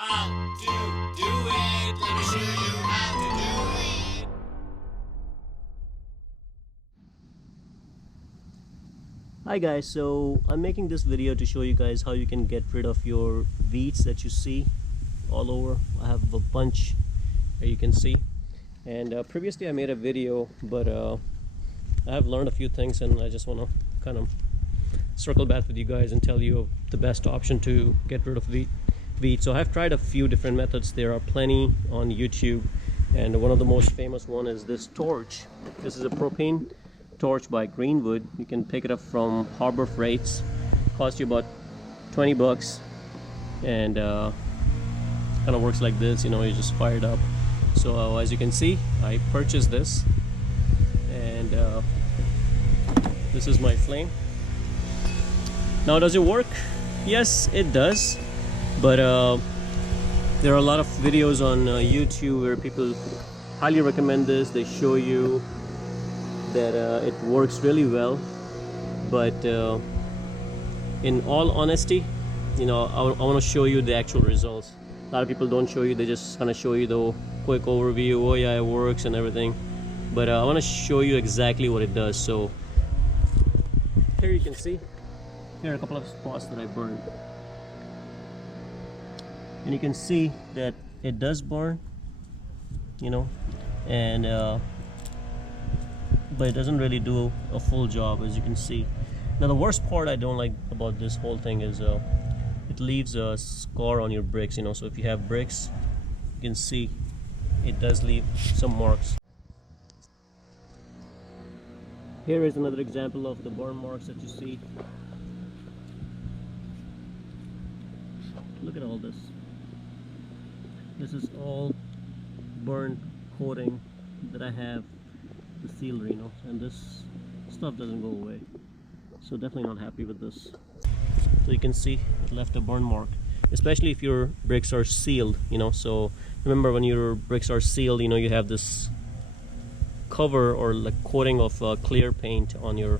How to do it. Let me show you how to do it. Hi guys, so I'm making this video to show you guys how you can get rid of your weeds that you see all over. I have a bunch that you can see, and previously I made a video, but I have learned a few things and I just want to kind of circle back with you guys and tell you the best option to get rid of weeds. So I've tried a few different methods. There are plenty on YouTube, and one of the most famous one is this torch. This is a propane torch by Greenwood. You can pick it up from Harbor Freights. Cost you about 20 bucks, and kind of works like this. You just fire it up. So as you can see, I purchased this, and this is my flame. Now, does it work? Yes, it does. But there are a lot of videos on YouTube where people highly recommend this. They show you that it works really well, but in all honesty, I want to show you the actual results. A lot of people don't show you, they just kind of show you the quick overview. Oh yeah, it works and everything, but I want to show you exactly what it does. So here you can see, here are a couple of spots that I burned, and you can see that it does burn, and but it doesn't really do a full job, as you can see. Now, the worst part I don't like about this whole thing is it leaves a scar on your bricks. So if you have bricks, you can see it does leave some marks. Here is another example of the burn marks that you see. Look at all this. This is all burn coating that I have, the sealer, and this stuff doesn't go away. So definitely not happy with this. So you can see it left a burn mark, especially if your bricks are sealed, So remember, when your bricks are sealed, you have this cover or like coating of clear paint on your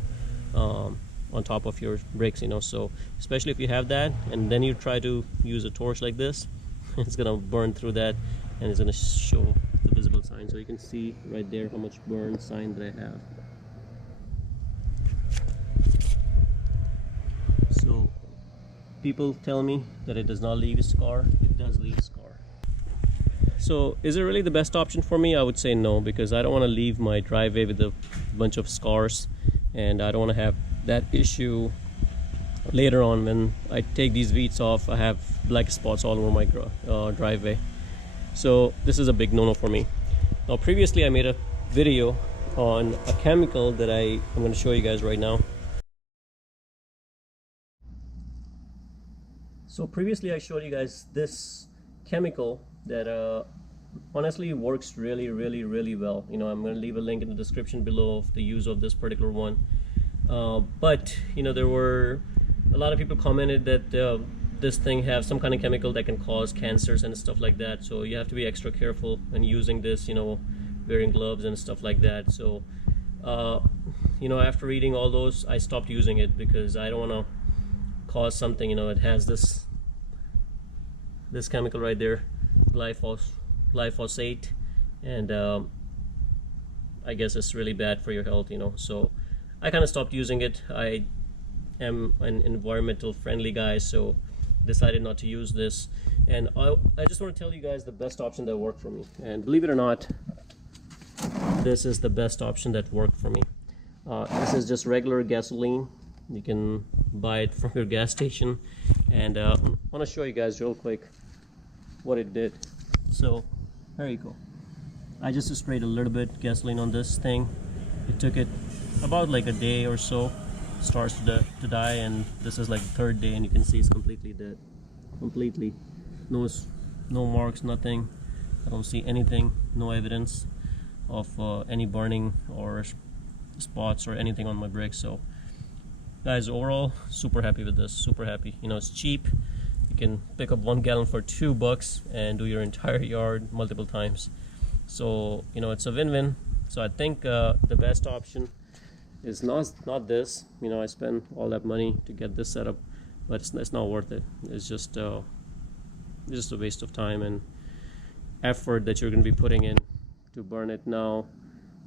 on top of your bricks, So especially if you have that and then you try to use a torch like this, it's gonna burn through that, and it's gonna show the visible sign. So you can see right there how much burn sign that I have. So people tell me that it does not leave a scar. It does leave a scar. So is it really the best option for me? I would say no, because I don't want to leave my driveway with a bunch of scars, and I don't want to have that issue later on when I take these weeds off. I have black spots all over my driveway. So this is a big no-no for me. Now, previously I made a video on a chemical that I'm going to show you guys right now. So previously I showed you guys this chemical that honestly works really well. I'm going to leave a link in the description below of the use of this particular one. But there were a lot of people commented that this thing have some kind of chemical that can cause cancers and stuff like that. So you have to be extra careful when using this, wearing gloves and stuff like that. So after reading all those, I stopped using it because I don't want to cause something. It has this chemical right there, glyphosate, and I guess it's really bad for your health. So I kind of stopped using it. I am an environmental friendly guy, so decided not to use this. And I just want to tell you guys the best option that worked for me, and believe it or not, this is the best option that worked for me. This is just regular gasoline. You can buy it from your gas station, and I want to show you guys real quick what it did. So there you go. I just sprayed a little bit gasoline on this thing. It took it about like a day or so, starts to die, and this is like the third day, and you can see it's completely dead. Completely. No marks, nothing. I don't see anything, no evidence of any burning or spots or anything on my bricks. So guys, overall, super happy with this, super happy. It's cheap. You can pick up 1 gallon for $2 and do your entire yard multiple times. So it's a win-win. So I think the best option is not this. I spent all that money to get this set up, but it's not worth it. It's just it's just a waste of time and effort that you're going to be putting in to burn it. Now,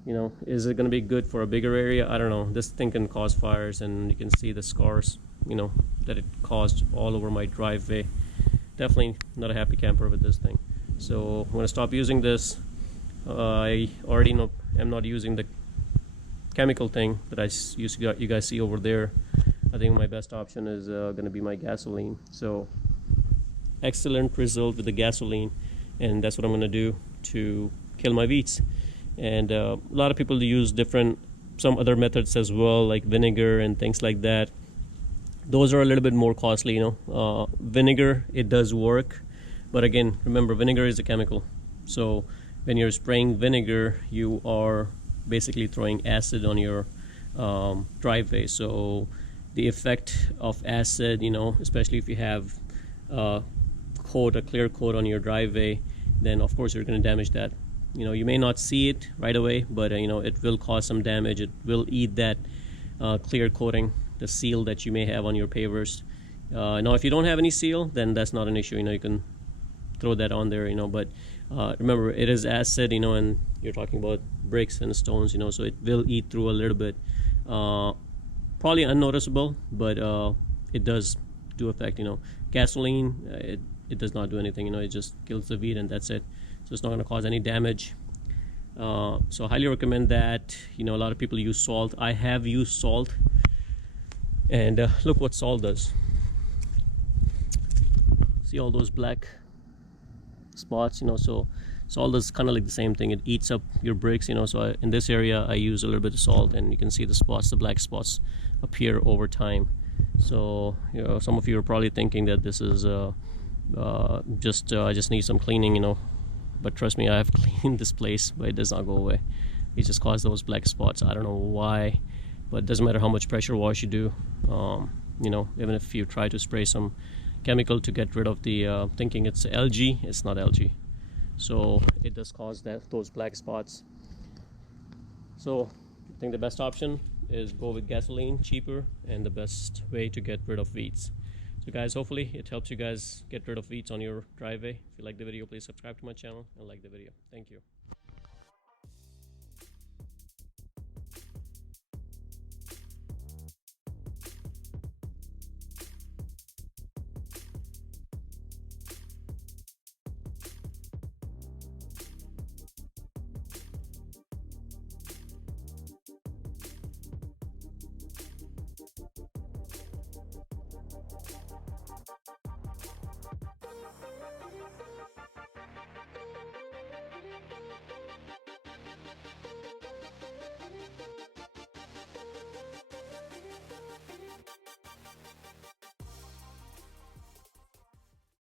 you know, is it going to be good for a bigger area? I don't know. This thing can cause fires, and you can see the scars, you know, that it caused all over my driveway. Definitely not a happy camper with this thing. So I'm going to stop using this. I already know I'm not using the chemical thing that you guys see over there. I think my best option is going to be my gasoline. So excellent result with the gasoline, and that's what I'm going to do to kill my weeds. And a lot of people use some other methods as well, like vinegar and things like that. Those are a little bit more costly, you know. Vinegar, it does work, but again, remember, vinegar is a chemical. So when you're spraying vinegar, you are basically throwing acid on your driveway. So the effect of acid, you know, especially if you have a clear coat on your driveway, then of course you're going to damage that. You know, you may not see it right away, but you know, it will cause some damage. It will eat that clear coating, the seal that you may have on your pavers. Now, if you don't have any seal, then that's not an issue. You know, you can throw that on there, you know, but remember, it is acid, you know, and you're talking about bricks and stones, you know, so it will eat through a little bit. Probably unnoticeable, but it does do affect, you know. Gasoline, it does not do anything, you know, it just kills the weed and that's it. So it's not going to cause any damage. So I highly recommend that. You know, a lot of people use salt. I have used salt, and look what salt does. See all those black spots, you know, so salt is kind of like the same thing. It eats up your bricks, you know. So in this area I use a little bit of salt, and you can see the spots, the black spots appear over time. So, you know, some of you are probably thinking that this is I just need some cleaning, you know, but trust me, I have cleaned this place, but it does not go away. It just causes those black spots. I don't know why, but it doesn't matter how much pressure wash you do. You know, even if you try to spray some chemical to get rid of the thinking it's algae, it's not algae. So it does cause those black spots. So I think the best option is go with gasoline, cheaper, and the best way to get rid of weeds. So guys, hopefully it helps you guys get rid of weeds on your driveway. If you like the video, please subscribe to my channel and like the video. Thank you.